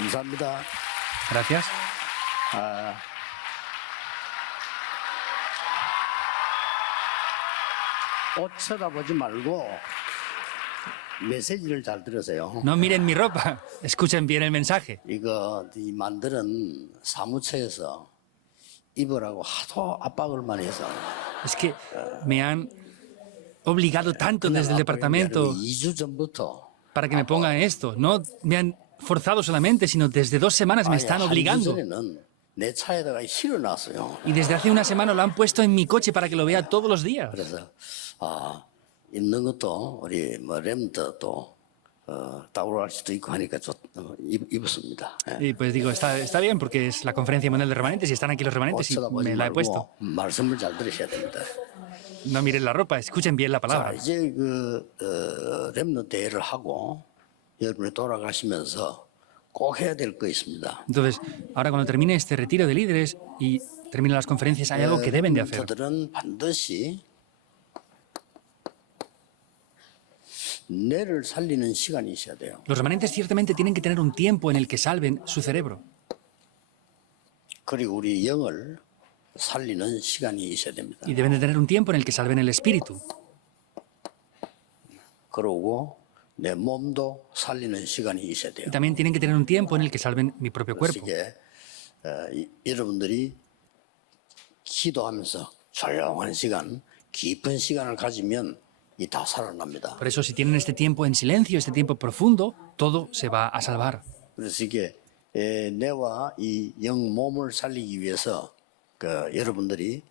감사합니다. Gracias. 아, 옷 쳐다보지 말고 메시지를 잘 들으세요. No miren mi ropa, escuchen bien el mensaje. 이거 이 만들은 사무처에서 입으라고 하도 압박을 많이 해서 Es que me han obligado tanto desde el departamento 2주 전부터 para que me ponga esto. No me han forzado solamente, sino desde 2 semanas me están 한 주 obligando. 전에는 내 차에다가 실어놨어요. Y desde hace una semana lo han puesto en mi coche para que lo vea todos los días. 그래서 입는 것도 우리 뭐 램드도 따오할 수도 있고 하니까 입었습니다. 예. Y pues digo, está bien porque es la conferencia mundial de remanentes y están aquí los 옷 remanentes y 쳐다보지 me la he puesto. 말고 말씀을 잘 들으셔야 됩니다. No miren la ropa, escuchen bien la 자, palabra. 이제 렘넌트 대회를 하고 여러분이 돌아가시면서 꼭 해야 될 거 있습니다. Entonces, ahora cuando termine este retiro de líderes y termine las conferencias, hay algo que deben de hacer. 렘넌트들은 반드시 뇌를 살리는 시간이 있어야 돼요. Los remanentes ciertamente tienen que tener un tiempo en el que salven su cerebro. 그리고 우리 영을 살리는 시간이 있어야 됩니다. Y deben de tener un tiempo en el que salven el espíritu. 그러고 내 몸도 살리는 시간이 있어야 돼요. Y también tienen que tener un tiempo en el que salven mi propio cuerpo. 이게 여러분들이 기도하면서 조용한 시간, 깊은 시간을 가지면 이 다 살아납니다. Por eso, si tienen este tiempo en silencio, este tiempo profundo, todo se va a salvar. 그래서 이게 뇌와 이 영 몸을 살리기 위해서 여러분들이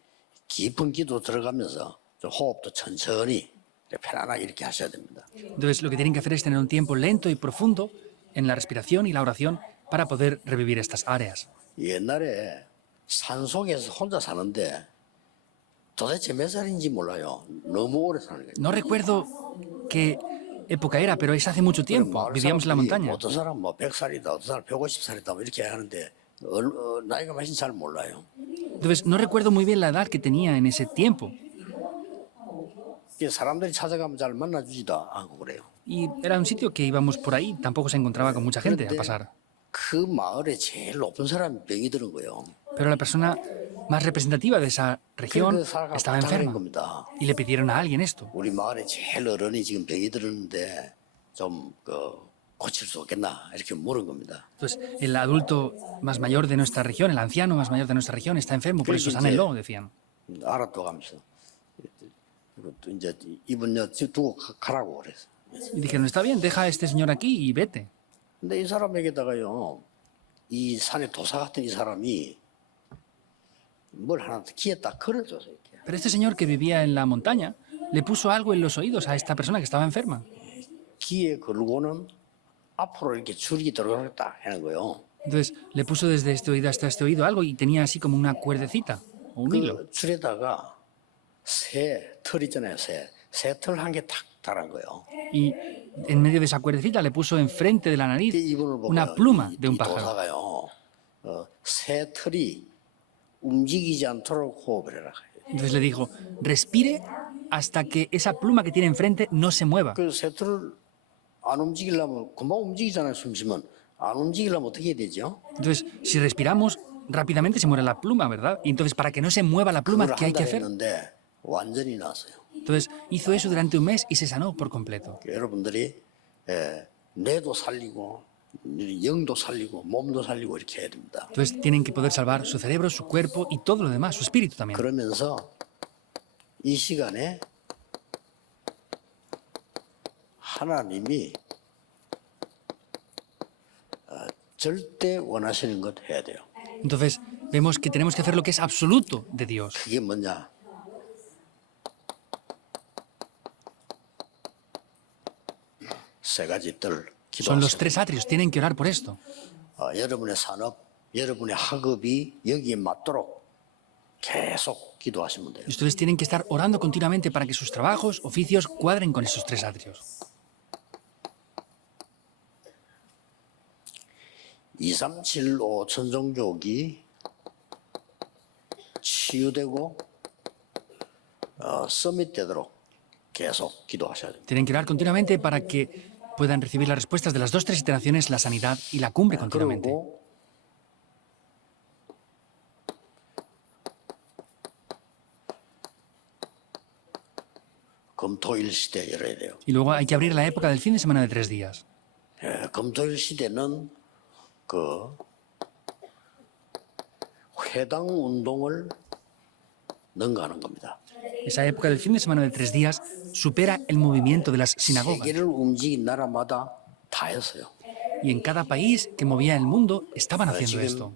깊은 기도 들어가면서 좀 호흡도 천천히 편안하게 이렇게 하셔야 됩니다. Entonces, lo que tienen que hacer es tener un tiempo lento y profundo en la respiración y la oración para poder revivir estas áreas. 옛날에 산속에서 혼자 사는데 도대체 몇 살인지 몰라요. 너무 오래 사는 거예요. No recuerdo qué época era, pero es hace mucho tiempo. Vivíamos en la montaña. 어떤 사람 뭐 100살이다, 어떤 사람 150살이다 뭐 이렇게 하는데 나이가 몇인 잘 몰라요. Entonces, no recuerdo muy bien la edad que tenía en ese tiempo. 사람들이 찾아가면 잘 만나주지도 않고 그래요. Y era un sitio que íbamos por ahí, tampoco se encontraba con mucha gente a pasar. 그 마을에 제일 높은 사람이 병이 드는 거예요. Pero la persona más representativa de esa región estaba enferma. Y le pidieron a alguien esto. 우리 마을에 제일 어른이 지금 병이 들었는데 좀 고칠 수 없겠나 이렇게 물은 겁니다. Entonces, el adulto más mayor de nuestra región, el anciano más mayor de nuestra región está enfermo, por eso sánenlo, decían. 알아둬가면서 이제 이분요 두고 가라고 그랬어. Y dijeron, está bien, deja a este señor aquí y vete. 근데 이 사람에게다가요, 이 산의 도사 같은 이 사람이 뭘 하나 귀에 딱 걸어줘서 이렇게. Pero este señor que vivía en la montaña le puso algo en los oídos a esta persona que estaba enferma. 귀에 걸고는 앞으로 이렇게 줄기 들어가겠다 하는 거예요. Entonces, le puso desde este oído hasta este oído algo y tenía así como una cuerdecita o un hilo. 그 줄에다가 새 털 있잖아요, 새 털 한 개 탁 달은 거예요. Y en medio de esa cuerdecita le puso enfrente de la nariz 이분을 보고 una pluma 이 de un pájaro. 도사가요, 새 털이 움직이지 않도록 호흡을 해라. Entonces le dijo, respire hasta que esa pluma que tiene enfrente no se mueva. 그 새 털을 안 움직이려면 금방 움직이잖아요, 숨 쉬면. 안 움직이려면 어떻게 해야 되죠? Entonces, si respiramos, rápidamente se muere la pluma, ¿verdad? Y entonces, para que no se mueva la pluma, 그걸 ¿qué hay 한 que 달 hacer? 했는데 완전히 나았어요. Entonces, hizo eso durante un mes y se sanó por completo. 여러분들이 뇌도 살리고 영도 살리고 몸도 살리고 이렇게 해야 됩니다. Entonces, tienen que poder salvar su cerebro, su cuerpo y todo lo demás, su espíritu también. 그러면서 이 시간에 하나님이 절대 원하시는 것 해야 돼요. Entonces, vemos que tenemos que hacer lo que es absoluto de Dios. 그게 뭐냐? 세 가지 뜰 Son los 기도하세요. 3 atrios, tienen que orar por esto. 여러분의 산업, 여러분의 학업이 여기에 맞도록 계속 기도하시면 돼요. Y ustedes tienen que estar orando continuamente para que sus trabajos, oficios, cuadren con esos 3 atrios. 2375 천정족이 치유되고 서밋되도록 계속 기도하셔야 됩니다. Tienen que orar continuamente para que puedan recibir las respuestas de las 2, 3 iteraciones, la sanidad y la cumbre continuamente. 그리고 금토일 시대 열어야 돼요. Y luego hay que abrir la época del fin de semana de 3 días. 금토일 시대는 그 회당 운동을 능가하는 겁니다. Esa época del fin de semana de 3 días supera el movimiento de las sinagogas. 세계를 움직인 나라마다 다 했어요. Y en cada país que movía el mundo estaban haciendo 지금 esto.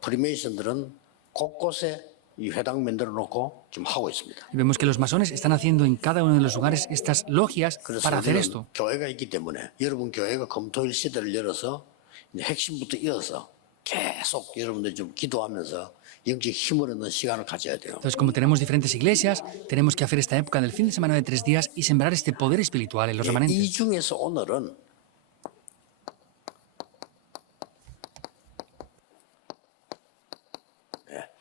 프리메이슨들은 곳곳에 이 회당 만들어 놓고 지금 하고 있습니다. Y vemos que los masones están haciendo en cada uno de los lugares estas logias 그래서 para hacer 우리는 esto. 교회가 있기 때문에 여러분 교회가 금토일 시대를 열어서 이제 핵심부터 이어서 계속 여러분들 좀 기도하면서 영적 힘을 얻는 시간을 가져야 돼요. Entonces, como tenemos diferentes iglesias, tenemos que hacer esta época del fin de semana de 3 días y sembrar este poder espiritual en los 이 remanentes. 중에서 오늘은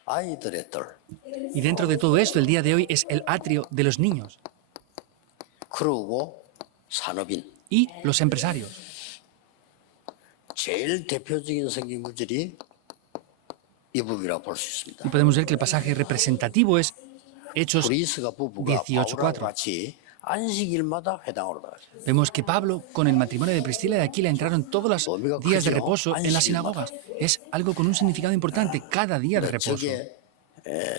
아이들의 뜰 Y dentro de todo esto, el día de hoy es el atrio de los niños 그러고 산업인 y los empresarios. 제일 대표적인 성경 구절이 이 부분이라고 볼 수 있습니다. Y podemos ver que el pasaje representativo es Hechos. 브리스가 부부가 18:4. 바울과 같이 안식일마다 회당으로 나갔어요. Vemos que Pablo, con el matrimonio de Priscila y de Aquila, entraron todos los días de reposo en las sinagogas. Es algo con un significado importante, cada día de reposo. 저게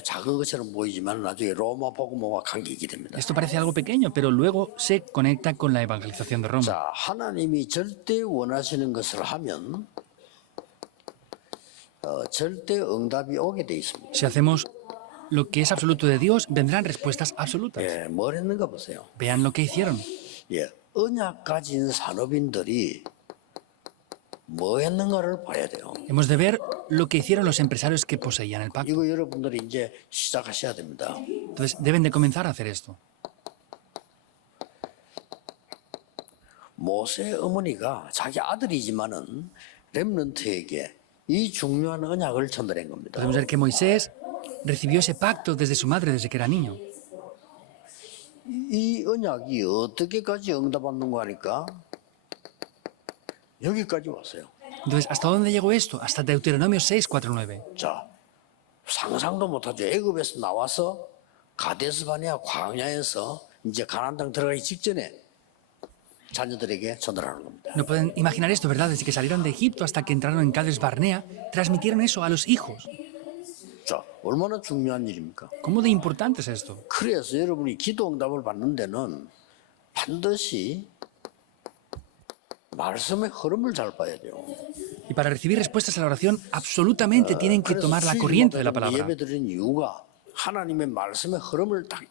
작은 것처럼 보이지만 나중에 로마 복음화와 관계있게 됩니다. Esto parece algo pequeño, pero luego se conecta con la evangelización de Roma. 자, 하나님이 절대 원하시는 것을 하면 절대 응답이 오게 돼 있습니다. Si hacemos lo que es absoluto de Dios, vendrán respuestas absolutas. 예, 뭘 했는가 보세요. Vean lo que hicieron. 예, 언약 가진 산업인들이 뭐 했는가를 봐야 돼요. Hemos de ver lo que hicieron los empresarios que poseían el pacto. 이거 여러분들이 이제 시작하셔야 됩니다. Entonces deben de comenzar a hacer esto. 모세 어머니가 자기 아들이지만은 렘넌트에게 이 중요한 언약을 전달한 겁니다. Podemos ver que Moisés recibió ese pacto desde su madre, desde que era niño. 이 언약이 어떻게까지 응답받는가 하니까 여기까지 왔어요. Entonces, ¿hasta dónde llegó esto? Hasta Deuteronomio 6, 4, 9. 자, 상상도 못하죠. 애굽에서 나와서 가데스바네아 광야에서 이제 가나안 땅 들어가기 직전에 자녀들에게 전달하는 겁니다. No pueden imaginar esto, ¿verdad? Desde que salieron de Egipto hasta que entraron en Cades Barnea, transmitieron eso a los hijos. 자, 얼마나 중요한 일입니까? ¿Cómo de importante es esto? 그래서 여러분이 기도 응답을 받는 데는 반드시 말씀의 흐름을 잘 봐야 돼요. Y para recibir respuestas a la oración, absolutamente tienen que tomar la corriente de la palabra. 예배 드리는 이유가 하나님의 말씀의 흐름을 딱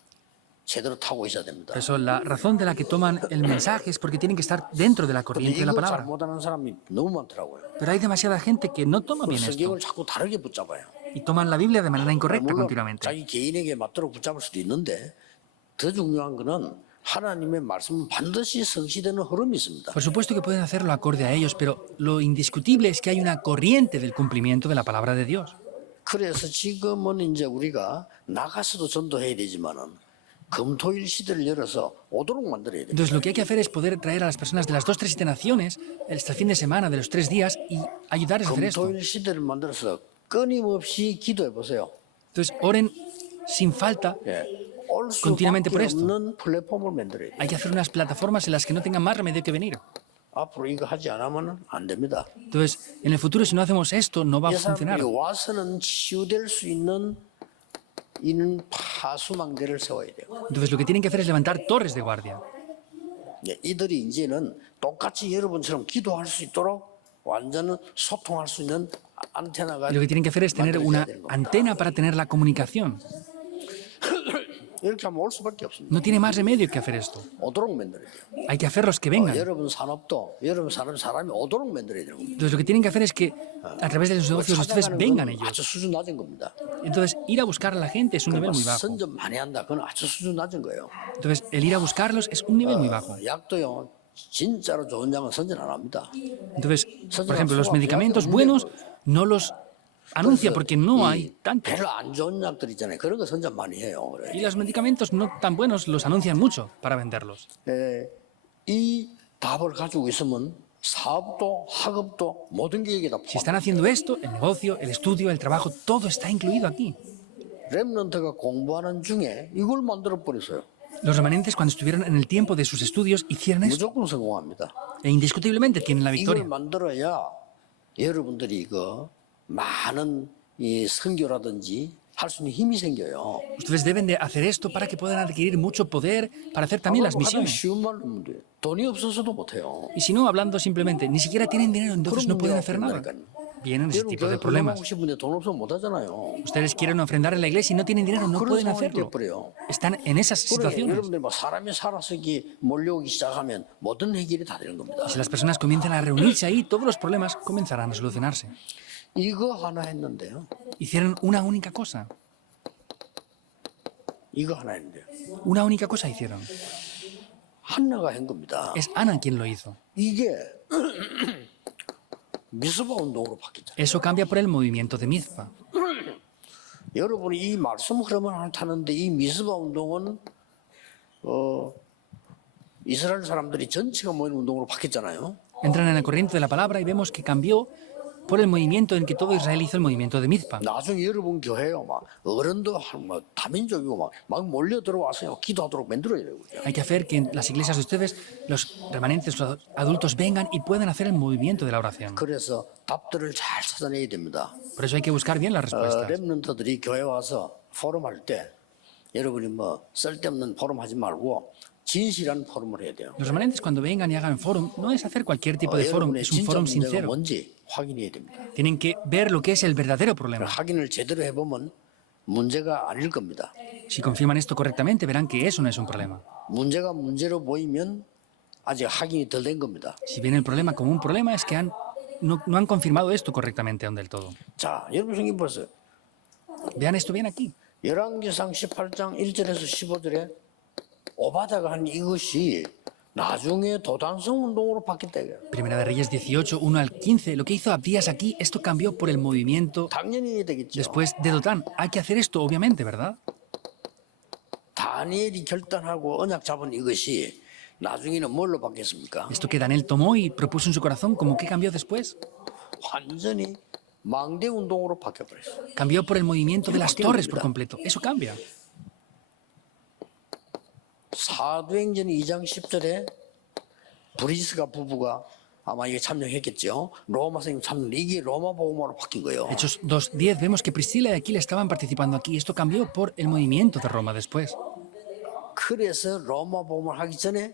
제대로 타고 있어야 됩니다. Por eso, la razón de la que toman el mensaje es porque tienen que estar dentro de la 근데 corriente de la 이걸 palabra. 잘못하는 사람이 너무 많더라고요. Pero hay demasiada gente que no toma bien esto 성경을 자꾸 다르게 붙잡아요. y toman la Biblia de manera incorrecta 물론 continuamente. 자기 개인에게 맞도록 붙잡을 수도 있는데 더 중요한 거는 하나님의 말씀은 반드시 성취되는 흐름이 있습니다. Por supuesto que pueden hacerlo acorde a ellos, pero lo indiscutible es que hay una corriente del cumplimiento de la palabra de Dios. 그래서 지금은 이제 우리가 나가서도 전도해야 되지만은 금토일 시대를 열어서 오도록 만들어야 됩니다. Entonces, lo que hay que hacer es poder traer a las personas de las 2, 3 naciones, este fin de semana, de los 3 días, y ayudarles a hacer esto. 금토일 시대를 만들어서 끊임없이 기도해 보세요. Entonces, oren sin falta. 올 Continuamente 수밖에 por esto. 없는 플랫폼을 만들어야 돼요. Hay que hacer unas plataformas en las que no tengan más remedio que venir. 앞으로 이거 하지 않으면 안 됩니다. Entonces, en el futuro, si no hacemos esto, no va a 이 funcionar. 사람들이 와서는 치유될 수 있는 이는 파수망대를 세워야 돼요. Entonces, lo que tienen que hacer es levantar torres de guardia. 이들이 이제는 똑같이 여러분처럼 기도할 수 있도록 완전 소통할 수 있는 안테나가 Y lo que tienen que hacer es tener 만들어져야 una 되는 겁니다. antena para tener la comunicación. 이렇게 하면 올 수밖에 없습니다. No tiene más remedio que hacer esto. 오도록 만들어야 돼요. Hay que hacerlos que vengan. 여러분 산업도 여러분 사람이 오도록 만들어야 되는 겁니다. Entonces, lo que tienen que hacer es que a través de los negocios ustedes 찾아가는 vengan 건 ellos. 아주 수준 낮은 겁니다. Entonces, ir a buscar a la gente es un nivel muy bajo. 선전 많이 한다. 그건 아주 수준 낮은 거예요. Entonces, el ir a buscarlos es un nivel muy bajo. 약도요. 진짜로 좋은 약은 선전 안 합니다. Entonces, por ejemplo, los medicamentos buenos no los anuncia porque no hay tantos. 별로 안 좋은 약들 있잖아요. 그런 거 선전 많이 해요. Y los medicamentos no tan buenos los anuncian mucho para venderlos. 이 답을 가지고 있으면 사업도 학업도 모든 게 여기다 Si 포함. están haciendo esto, el negocio, el estudio, el trabajo, todo está incluido aquí. 렘넌트가 공부하는 중에 이걸 만들어 버렸어요. Los remanentes, cuando estuvieron en el tiempo de sus estudios, hicieron esto. 무조건 성공합니다. E indiscutiblemente tienen la 이걸 victoria. 만들어야 여러분들이 그 많은 이 선교라든지 할 수 있는 힘이 생겨요. Ustedes deben de hacer esto para que puedan adquirir mucho poder para hacer también las 가장 misiones. 쉬운 말로 하면 돼요. 돈이 없어서도 못해요. Y si no, hablando simplemente, ni siquiera tienen dinero, entonces no pueden hacer nada. Vienen ese 여러분 tipo 교회 de problemas. 하고 싶은데 돈 없으면 못 하잖아요. Ustedes quieren ofrendar en la iglesia y no tienen dinero, no 그런 pueden 상황이 hacerlo. 돼버려요. Están en esas 그래, situaciones. 여러분들 막 사람이 살아서 몰려오기 시작하면 모든 해결이 다 되는 겁니다. Si las personas comienzan a reunirse ahí, todos los problemas comenzarán a solucionarse. 이거 하나 했는데요. Hicieron una única cosa. 이거 하나 했는데요. Una única cosa hicieron. 한나가 한 겁니다. Es Ana quien lo hizo. 이게 미스바 운동으로 바뀌잖아요. Eso cambia por el movimiento de Mizpa. 여러분이 이 말씀 흐름을 하나 타는데 이 미스바 운동은 이스라엘 사람들이 전체가 모이는 운동으로 바뀌었잖아요. Entran en la corriente de la palabra y vemos que cambió por el movimiento en que todo Israel hizo el movimiento de Mizpa. 나중에 여러분 교회요, 막 어른도 막 다민족이고 막 몰려 들어와서 기도하도록 만들어야 되고. Hay que hacer que en las iglesias de ustedes los remanentes, los adultos vengan y puedan hacer el movimiento de la oración. 그래서 답들을 잘 찾아내야 됩니다. Por eso hay que buscar bien las respuestas. 렘넌트들이 교회 와서 포럼할 때 여러분이 뭐 쓸데없는 포럼 하지 말고 진실한 포럼을 해야 돼요. Los remanentes cuando vengan y hagan fórum no es hacer cualquier tipo de fórum, 여러분의 es un 진짜 fórum 문제가 sincero. 뭔지 확인해야 됩니다. Tienen que ver lo que es el verdadero problema. 확인을 제대로 해보면 문제가 아닐 겁니다. Si confirman esto correctamente, verán que eso no es un problema. 문제가 문제로 보이면 아직 확인이 덜 된 겁니다. Si ven el problema como un problema, es que no han confirmado esto correctamente aún del todo. 자, 여러분 성경 보세요. Vean esto bien aquí. 열왕기상 18장 1절에서 15절에 오바다가 한 이것이 나중에 도단성 운동으로 바뀌었다 이거예요. Primera de Reyes 18, 1 al 15. Lo que hizo Abdías aquí, esto cambió por el movimiento 당연히 되겠죠. después de Dotán. Hay que hacer esto, obviamente, ¿verdad? 다니엘이 결단하고 언약 잡은 이것이 나중에는 뭘로 바뀌었습니까? Esto que Daniel tomó y propuso en su corazón, ¿cómo que cambió después? 완전히 망대 운동으로 바뀌어버렸어요. Cambió por el movimiento de las torres por completo. Eso cambia. 사도행전 2장 10절에 브리스가 부부가 아마 이게 참여했겠죠. 로마 선생님 참여. 이게 로마 복음화로 바뀐 거예요. Hechos 2.10 vemos que Priscila y Aquila estaban participando aquí. Esto cambió por el movimiento de Roma después. 그래서 로마 복음을 하기 전에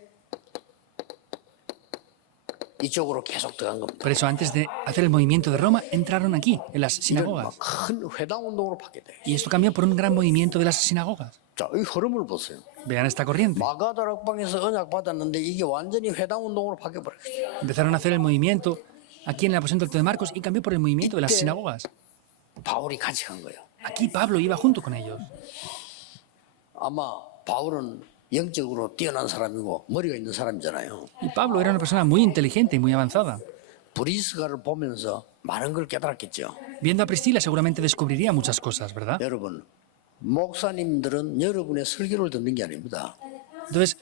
이쪽으로 계속 들어간 겁니다. Por eso, antes de hacer el movimiento de Roma, entraron aquí, en las 이런 sinagogas. 큰 회당 운동으로 바뀌게 돼. Y esto cambió por un gran movimiento de las sinagogas. 자, 이 흐름을 보세요. Vean esta corriente. 마가다락방에서 언약 받았는데 이게 완전히 회당 운동으로 바뀌어 버렸어요. Empezaron a hacer el movimiento aquí en el aposento alto de Marcos y cambió por el movimiento de las sinagogas. 바울이 같이 간 거예요. Aquí Pablo iba junto con ellos. 아마 바울은 영적으로 뛰어난 사람이고 머리가 있는 사람이잖아요. Y Pablo era una persona muy inteligente y muy avanzada. 브리스가를 보면서 많은 걸 깨달았겠죠. Viendo a Priscila seguramente descubriría muchas cosas, ¿verdad? 여러분, 목사님들은 여러분의 설교를 듣는 게 아닙니다. Entonces,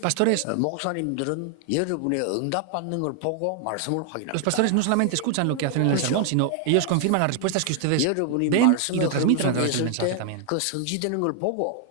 pastores, 목사님들은 여러분의 응답받는 걸 보고 말씀을 los 확인합니다. pastores no solamente escuchan lo que hacen en el sermón, sino ellos confirman las respuestas que ustedes 여러분이 ven y 말씀을 lo transmiten a través del 흐름 mensaje 속에 también. 그 성취되는 걸 보고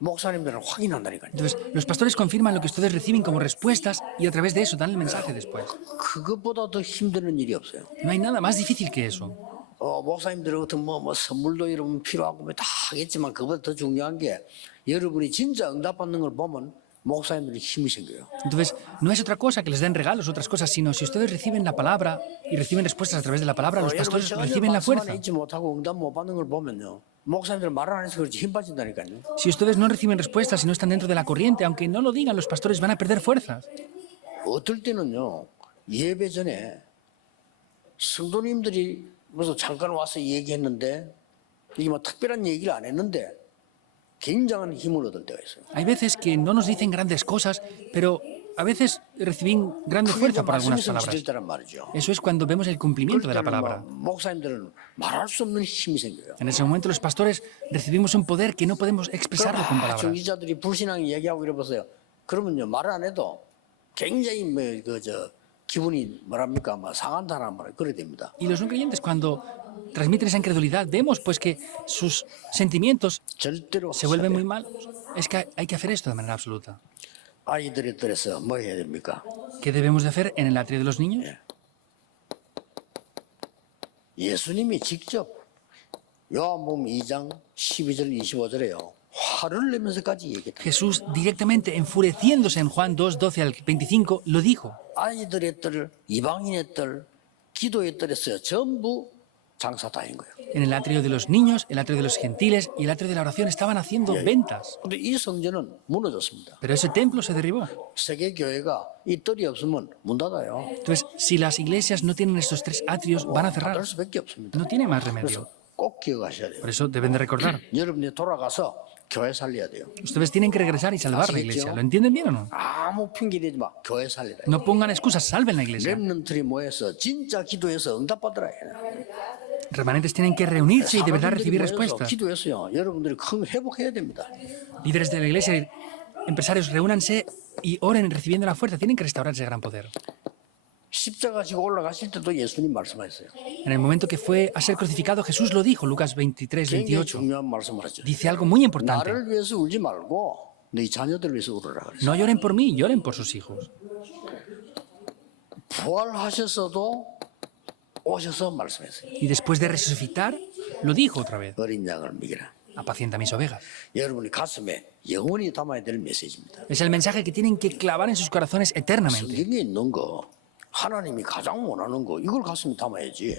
목사님들은 확인한다니까요. Entonces, los pastores confirman lo que ustedes reciben como respuestas y a través de eso dan el mensaje después. 그것보다 더 힘든 일이 없어요. No hay nada más difícil que eso. 목사님들 같은 뭐 선물도 여러분 필요하고 다 하겠지만 그보다 더 중요한 게 여러분이 진짜 응답받는 걸 보면 목사님들이 힘이 생겨요. Entonces, no es otra cosa que les den regalos, otras cosas, sino si ustedes reciben la palabra y reciben respuestas a través de la palabra, los pastores reciben la fuerza. 잊지 못하고 응답 못 받는 걸 보면요. 목사님들 말 안 해서 그렇지 힘 빠진다니까요. Si ustedes no reciben respuestas y no están dentro de la corriente, aunque no lo digan, los pastores van a perder fuerzas. 어떨 때는요. 예배 전에 성도님들이 무슨 잠깐 와서 얘기했는데 이게 뭐 특별한 얘기를 안 했는데 굉장한 힘을 얻을 때가 있어요. Hay veces que no nos dicen grandes cosas, pero a veces recibimos grande 그게 fuerza por algunas 말씀이 palabras. 성취될 때란 말이죠. Eso es cuando vemos el cumplimiento de la 그럴 때는 palabra. 목사님들은 말할 수 없는 힘이 생겨요. En ese momento los pastores recibimos un poder que no podemos expresarlo con palabras. 중기자들이 불신앙 얘기하고 이래 보세요. 그러면요 말을 안 해도 굉장히 기분이 뭐랍니까? 상한다는 말 그래 됩니다. Y los no creyentes, cuando transmiten esa incredulidad, vemos pues que sus sentimientos 절대로 se vuelven muy 하셔야 돼요. malos. Es que hay que hacer esto de manera absoluta. 아이들에 따라서 뭐 해야 됩니까? ¿Qué debemos de hacer en el atrio de los niños? 예수님이 직접 요한복음 2장 12절 25절에요. 화를 내면서까지 얘기했다. Jesús directamente, enfureciéndose en Juan 2, 12 al 25, lo dijo. 아이들의 뜰, 이방인의 뜰, 기도의 뜰에서 전부 장사 다인 거예요. En el atrio de los niños, el atrio de los gentiles y el atrio de la oración estaban haciendo ventas. 근데 이 성전은 무너졌습니다. Pero ese templo se derribó. 세계 교회가 이 뜰이 없으면 문 닫아요. Entonces, si las iglesias no tienen estos tres atrios, van a cerrar. 닫을 수밖에 없습니다. No tiene más remedio. 꼭 기억하셔야 돼요. Por eso deben de recordar. 여러분이 돌아가서 교회 살려야 돼요. Ustedes tienen que regresar y salvar la iglesia. ¿Lo entienden bien o no? 아무 핑계 대지 마. 교회 살리라. No pongan excusas, salven la iglesia. 렘넌트리 모여서 진짜 기도해서 응답받으라. Remanentes tienen que reunirse y de verdad recibir 모여서 respuestas. 기도해서요. 여러분들이 큰 회복해야 됩니다. Líderes de la iglesia, empresarios, reúnanse y oren recibiendo la fuerza. Tienen que restaurar ese gran poder. 십자가 지고 올라가실 때도 예수님 말씀하셨어요. En el momento que fue a ser crucificado, Jesús lo dijo, Lucas 23, 굉장히 28. 중요한 말씀을 하죠. Dice algo muy importante. 나를 위해서 울지 말고 네 자녀들을 위해서 울어라 그랬어요. No lloren por mí, lloren por sus hijos. 부활하셨어도 오셔서 말씀했어요. Y después de resucitar, lo dijo otra vez. 어린 양을 먹이라. Apacienta mis ovejas. 여러분이 가슴에 영원히 담아야 될 메시지입니다. Es el mensaje que tienen que clavar en sus corazones eternamente. 성경에 있는 거 하나님이 가장 원하는 거 이걸 가슴에 담아야지.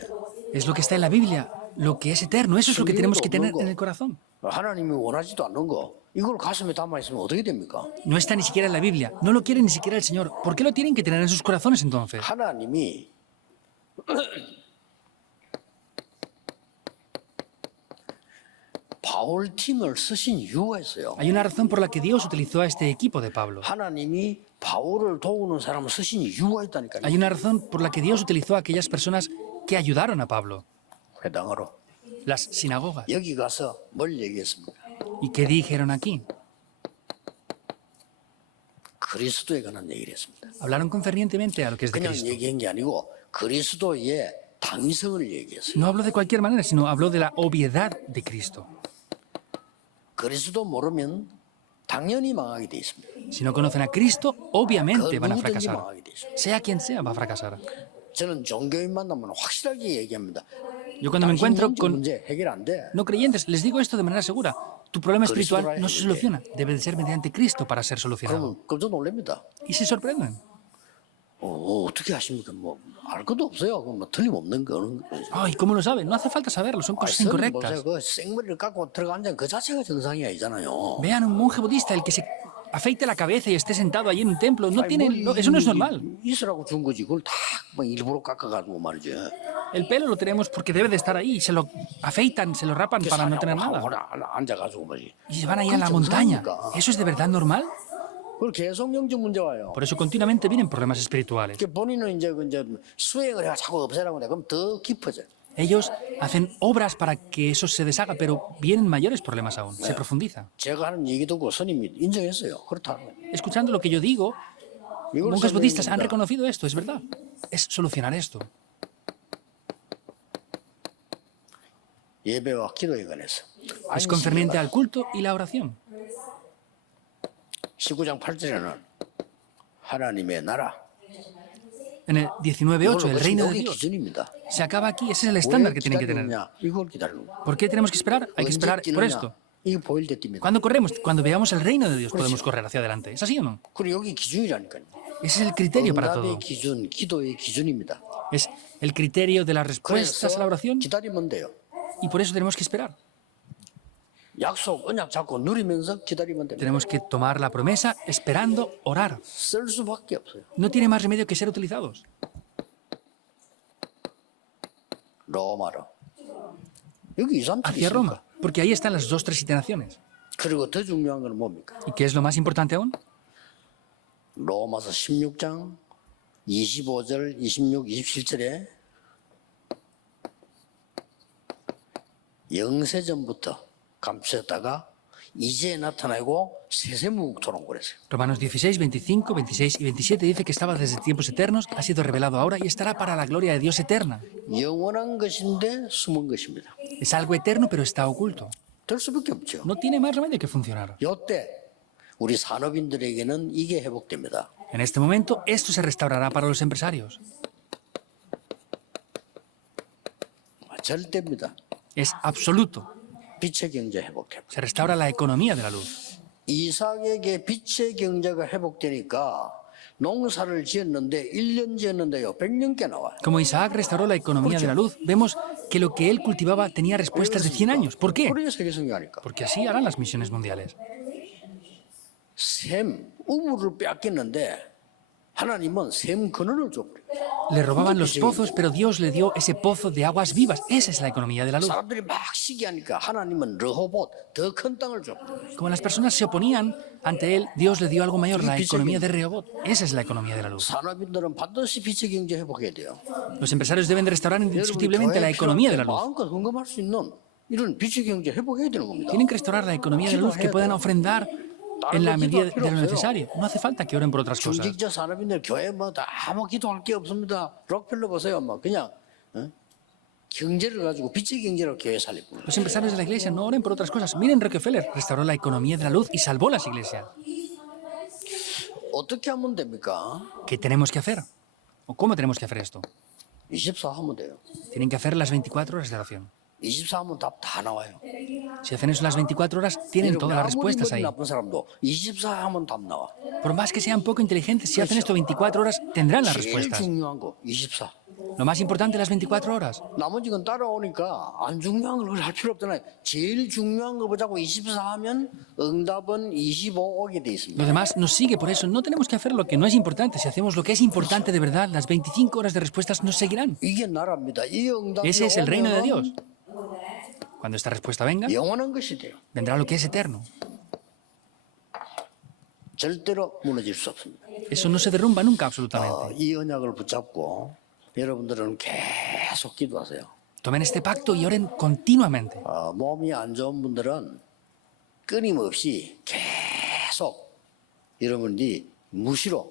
Es lo que está en la Biblia, lo que es eterno. Eso es lo que tenemos que tener en el corazón. 하나님이 원하지도 않는 거 이걸 가슴에 담아 있으면 어떻게 됩니까? No está ni siquiera en la Biblia. No lo quiere ni siquiera el Señor. ¿Por qué lo tienen que tener en sus corazones entonces? 하나님이 바울 팀을 쓰신 이유가 있어요. Hay una razón por la que Dios utilizó a este equipo de Pablo. 하나님이 바울을 도우는 사람을 쓰신 이유가 있다니까요. Hay una razón por la que Dios utilizó a aquellas personas que ayudaron a Pablo. 회당으로 Las sinagogas. 여기 가서 뭘 얘기했습니까? ¿Y qué dijeron aquí? 그리스도에 관한 얘기를 했습니다. Hablaron concernientemente a lo que es de 그냥 Cristo. 얘기한 게 아니고 그리스도의 당위성을 얘기했어요. No habló de cualquier manera, sino habló de la obviedad de Cristo. 그리스도 모르면 당연히 망하게 돼 있습니다. Si no conocen a Cristo, obviamente van a 누구든지 fracasar. 망하게 돼 있습니다. Sea quien sea, va a fracasar. 저는 종교인 만나면 확실하게 얘기합니다. Yo cuando me 당신 encuentro 영적 con 문제 해결 안 돼. no creyentes, les digo esto de manera segura. Tu problema espiritual no se soluciona. Debe de ser mediante Cristo para ser solucionado. 그러면 깜짝 놀랍니다. Y se sorprenden. 어떻게 하십니까? 알 것도 없어요. 그건 틀림없는 거는. Ay, ¿cómo lo saben? No hace falta saberlo, son cosas 보세요. incorrectas. 그 생머리를 깎고 들어가 앉은 그 자체가 정상이 아니잖아요. Vean un monje budista, el que se afeite la cabeza y esté sentado allí en un templo. No 아니, tiene, eso no es normal. 있으라고 준 거지. 그걸 다 일부러 깎아가지고 말이죠. El pelo lo tenemos porque debe de estar ahí. Se lo afeitan, se lo rapan para no tener nada. 앉아가지고 말이지. Y se van ahí a la montaña. ¿Eso es de verdad normal? 그걸 계속 영적 문제 와요. Por eso continuamente vienen problemas espirituales. 그 본인은 이제 수행을 해가 자꾸 없애라고 해. 그럼 더 깊어져. Ellos hacen obras para que eso se deshaga, pero vienen mayores problemas aún. Se profundiza. 제가 하는 얘기 듣고 스님이 인정했어요. 그렇다. Escuchando lo que yo digo, 이걸 monjes budistas han 설명합니다. reconocido esto, es verdad. Es solucionar esto. 예배와 기도에 관해서. Es concerniente al culto y la oración. 19장 8절에는 하나님의 나라. En el 19.8, el reino de 이게 Dios. 기준입니다. Se acaba aquí, ese es el estándar que tienen que tener. 기다리느냐? 이걸 기다리는 거야. ¿Por qué tenemos que esperar? Hay que esperar por esto. 이게 보일 때 뜁니다. Cuando corremos, cuando veamos el reino de Dios, podemos correr hacia adelante. ¿Es así o no? 그리고 여기 기준이라니까요. Ese es el criterio para todo. 응답의 기준, 기도의 기준입니다. Es el criterio de las respuestas a la oración 기다리면 돼요. y por eso tenemos que esperar. 약속, 언약 잡고 누리면서 기다리면 됩니다. Tenemos que tomar la promesa esperando orar. 쓸 수밖에 없어요. No tiene más remedio que ser utilizados. 로마로. 여기 2, 3절 Hacia 있습니다. Roma, porque ahí están las dos, tres iteraciones. 그리고 더 중요한 건 뭡니까? ¿Y qué es lo más importante aún? 로마서 16장 25절, 26, 27절에 영세전부터 감추었다가 이제 나타나고 세세무국토라고 그랬어요. Romanos 16, 25, 26 y 27 dice que estaba desde tiempos eternos, ha sido revelado ahora y estará para la gloria de Dios eterna. 영원한 것인데 숨은 것입니다. Es algo eterno, pero está oculto. 될 수밖에 없죠. No tiene más remedio que funcionar. 이때 우리 산업인들에게는 이게 회복됩니다. En este momento, esto se restaurará para los empresarios. 절대입니다. Es absoluto. 빛의 경제 회복해. Se restaura la economía de la luz. 이삭에게 빛의 경제가 회복되니까 농사를 지었는데 1년 지었는데요. 100년께 나와요. Como Isaac restauró la economía de la luz, vemos que lo que él cultivaba tenía respuestas de 100 años. ¿Por qué? 그래야 세계 성공하니까. Porque así harán las misiones mundiales. 샘, 우물을 뺏겼는데 하나님은 샘 근원을 줘버려요. Le robaban los pozos, pero Dios le dio ese pozo de aguas vivas. Esa es la economía de la luz. 사람들이 막 시기하니까 하나님은 르호봇 더 큰 땅을 줘버려요. Como las personas se oponían ante él, Dios le dio algo mayor, la economía de Rehobot. Esa es la economía de la luz. 산업인들은 반드시 빛의 경제 회복해야 돼요. Los empresarios deben de restaurar indiscutiblemente la 교회에 economía de la 필요할 때 luz. 마음껏 헌금할 수 있는 이런 빛의 경제 회복해야 되는 겁니다. Tienen que restaurar la economía de la luz, que puedan ofrendar en la medida de lo necesario. No hace falta que oren por otras cosas. 중직자 산업인들 교회 뭐다 아무 기도할 게 없습니다. 록펠러 보세요. 뭐 그냥 경제를 가지고 빛의 경제로 교회 살릴 뿐. Los empresarios de la iglesia no oren por otras cosas. Miren, Rockefeller restauró la economía de la luz y salvó las iglesias. 어떻게 하면 됩니까? ¿Qué tenemos que hacer? ¿O cómo tenemos que hacer esto? 24 하면 돼요. Tienen que hacer las 24 horas de oración. 24 하면 답 다 나와요. Si hacen eso las 24 horas, tienen todas las respuestas ahí. 나쁜 사람도 24 하면 답 나와. Por más que sean poco inteligentes, si hacen esto 24 horas, tendrán las 제일 respuestas. 중요한 거 24. Lo más importante, las 24 horas. 나머지 건 따라오니까 안 중요한 걸 할 필요 없잖아요. 제일 중요한 거 보자고 24 하면 응답은 25 오게 돼 있습니다. Lo demás nos sigue, por eso no tenemos que hacer lo que no es importante. Si hacemos lo que es importante de verdad, las 25 horas de respuestas nos seguirán. 이게 나라입니다. 이 응답이 Ese es el reino de 오면은 Dios. Cuando esta respuesta venga, 영원한 것이 돼요. vendrá lo que es eterno. 절대로 무너질 수 없습니다. Eso no se derrumba nunca absolutamente. 이 언약을 붙잡고 여러분들은 계속 기도하세요. Tomen este pacto y oren continuamente. 몸이 안 좋은 분들은 끊임없이 계속 여러분들이 무시로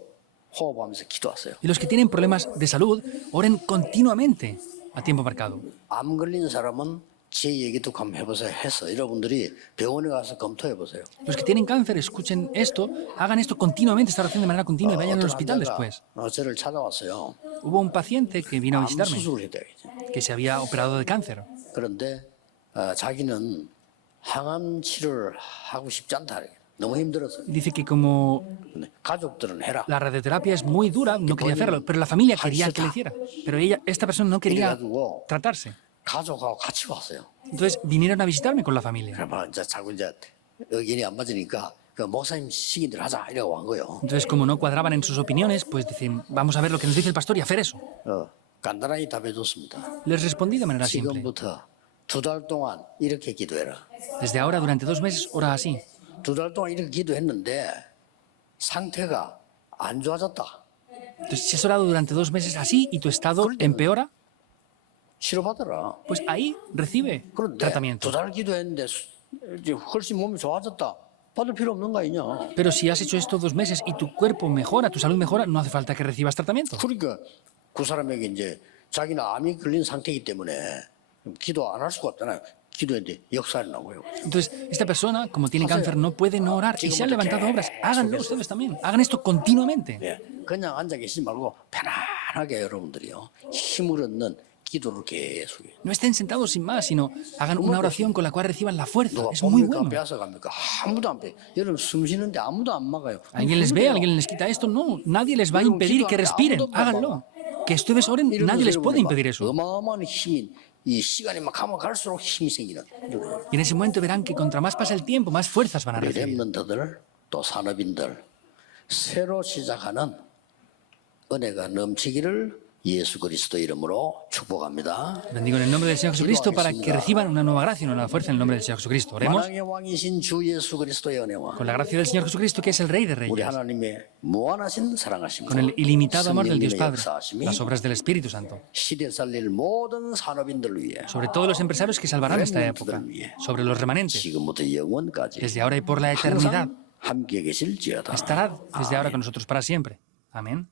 호흡하면서 기도하세요. Y los que tienen problemas de salud, oren continuamente a tiempo marcado. 암 걸린 사람은 제 얘기도 한번 해보세요. 해서 여러분들이 병원에 가서 검토해 보세요. Los que tienen cáncer, escuchen esto, hagan esto continuamente, esta oración de manera continua y vayan al hospital después. 저를 찾아왔어요. Hubo un paciente que vino a 암 visitarme, 수술을 해야 되겠죠. que se había operado de cáncer. 그런데 자기는 항암 치료를 하고 싶지 않다. 너무 힘들어서. Dice que como 근데 가족들은 해라. la radioterapia es muy dura, no quería hacerlo, pero la familia quería que lo hiciera. Pero esta persona no quería tratarse. 가족하고 같이 왔어요. Entonces vinieron a visitarme con la familia. 그러면 이제 자꾸 이제 의견이 안 맞으니까 그 목사님 시킨 대로 하자 이러고 한 거예요. Entonces, como no cuadraban en sus opiniones, pues dicen, vamos a ver lo que nos dice el pastor y hacer eso. 간단하게 답해줬습니다. Les respondí de manera simple. 지금부터 2달 동안 이렇게 기도해라. Desde ahora, durante 2 meses, ora así. 2달 동안 이렇게 기도했는데 상태가 안 좋아졌다. Entonces, si has orado durante 2 meses así y tu estado empeora, 치료받아라. pues ahí recibe 그런데 tratamiento. 2달 기도했는데 이제 훨씬 몸이 좋아졌다. 받을 필요 없는 거 아니냐. Pero si has hecho esto 2 meses y tu cuerpo mejora, tu salud mejora, no hace falta que recibas tratamiento. 그러니까 그 사람에게 이제 자기는 암이 걸린 상태이기 때문에 기도 안 할 수가 없잖아요. 기도했는데 역사를 나고요. Entonces, esta persona, como tiene cáncer, no puede no orar. Y se han levantado obras. Háganlo ustedes también. Hagan esto continuamente. 예, 그냥 앉아 계시지 말고 편안하게 여러분들이요. 힘을 얻는 기도를 계속 해요. No estén sentados sin más, sino hagan una oración con la cual reciban la fuerza. 누가 Es muy 봅니까? bueno. 빼앗아 갑니까? 아무도 안 빼. 여러분 숨 쉬는데 아무도 안 막아요. ¿Alguien les ve? ¿Alguien les quita esto? No, nadie les va a impedir que respiren. Háganlo. Que ustedes oren, nadie les puede impedir eso. 어마어마한 힘이 이 시간이 막 가면 갈수록 힘이 생기는. Y en ese momento verán que contra más pasa el tiempo, más fuerzas van a 우리 recibir. 렘넌트들 또 산업인들 새로 시작하는 은혜가 넘치기를 예수 그리스도 이름으로 축복합니다. Bendigo en el nombre del Señor Jesucristo para que reciban una nueva gracia, una nueva fuerza en el nombre del Señor Jesucristo. Oremos. 만왕의 왕이신 주 예수 그리스도의 은혜와 Con la gracia del Señor Jesucristo, que es el Rey de 우리 Reyes, 하나님의 무한하신 사랑하심과 con el ilimitado amor del Dios 성령님의 Padre, 역사하심이 las obras del Espíritu Santo, 시대 살릴 모든 산업인들을 위해 sobre todos los empresarios que salvarán esta época, sobre los remanentes, 지금부터 영원까지 desde ahora y por la eternidad, 항상 함께 계실지어다. estará desde ahora con nosotros para siempre. Amén.